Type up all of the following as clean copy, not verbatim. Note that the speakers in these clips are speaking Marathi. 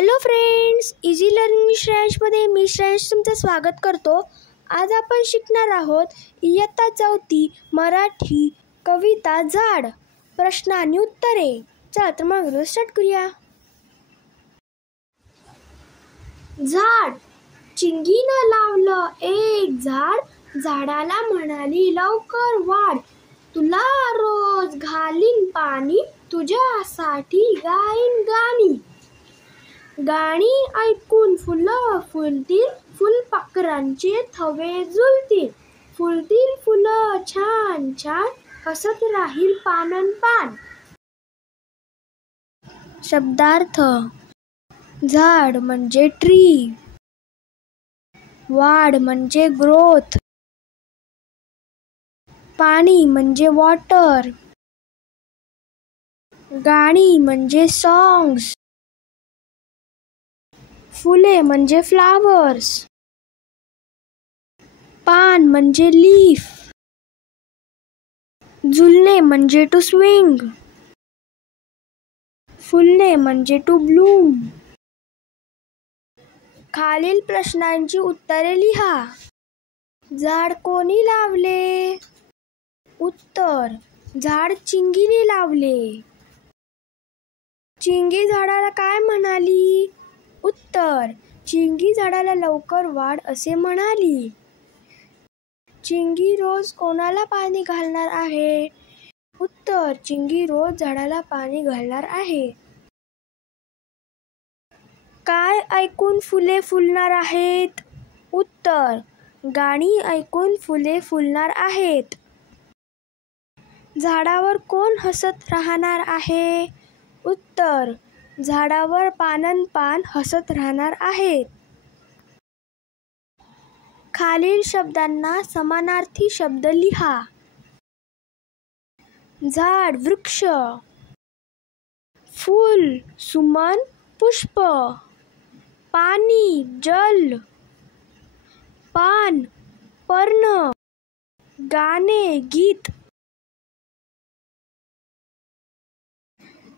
हॅलो फ्रेंड्स, इझी लर्निंग श्रेयांशमध्ये मी श्रेयांश तुमचं स्वागत करतो. आज आपण शिकणार आहोत इयत्ता 4 मराठी कविता झाड. प्रश्न आणि उत्तरे. चला तर मग व्हिडिओ स्टार्ट करूया. झाड. चिंगीनं लावलं एक झाड, झाडाला म्हणाली लवकर वाढ. तुला रोज घालीन पाणी, तुझ्यासाठी गाईन गाणी. गाणी ऐकून फुलं फुलतील, फुलपाखरांचे थवे झुलतील. फुलतील फुलं छान छान, हसत राहील पानन पान. शब्दार्थ. झाड म्हणजे ट्री, वाढ म्हणजे ग्रोथ, पाणी म्हणजे वॉटर, गाणी म्हणजे सॉंग्स, फुले म्हणजे फ्लावर्स, पान म्हणजे लीफ, झुलणे म्हणजे टू स्विंग, फुलणे म्हणजे टू ब्लूम. खालील प्रश्नांची उत्तरे लिहा. झाड कोणी लावले? उत्तर: झाड चिंगीने लावले. चिंगी झाडाला काय म्हणाली? उत्तर: चिंगी झाडाला लवकर वाढ असे म्हणाली. चिंगी रोज कोणाला पाणी घालणार आहे? उत्तर: चिंगी रोज झाडाला पाणी घालणार आहे. काय ऐकून फुले फुलणार आहेत? उत्तर: गाणी ऐकून फुले फुलणार आहेत. झाडावर कोण हसत राहणार आहे? उत्तर: झाडावर पानन पान हसत राहणार आहेत. खालील शब्दांना समानार्थी शब्द लिहा. झाड वृक्ष, फूल सुमन पुष्प, पाणी जल, पान पर्ण, गाणे गीत.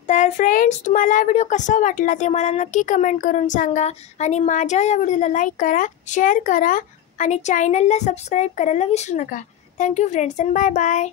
तर फ्रेंड्स, तुम्हाला हा व्हिडिओ कसा वाटला ते मला नक्की कमेंट करून सांगा. आणि माझ्या या व्हिडिओला लाईक करा, शेअर करा आणि चॅनलला सबस्क्राईब करायला विसरू नका. Thank you friends and bye bye.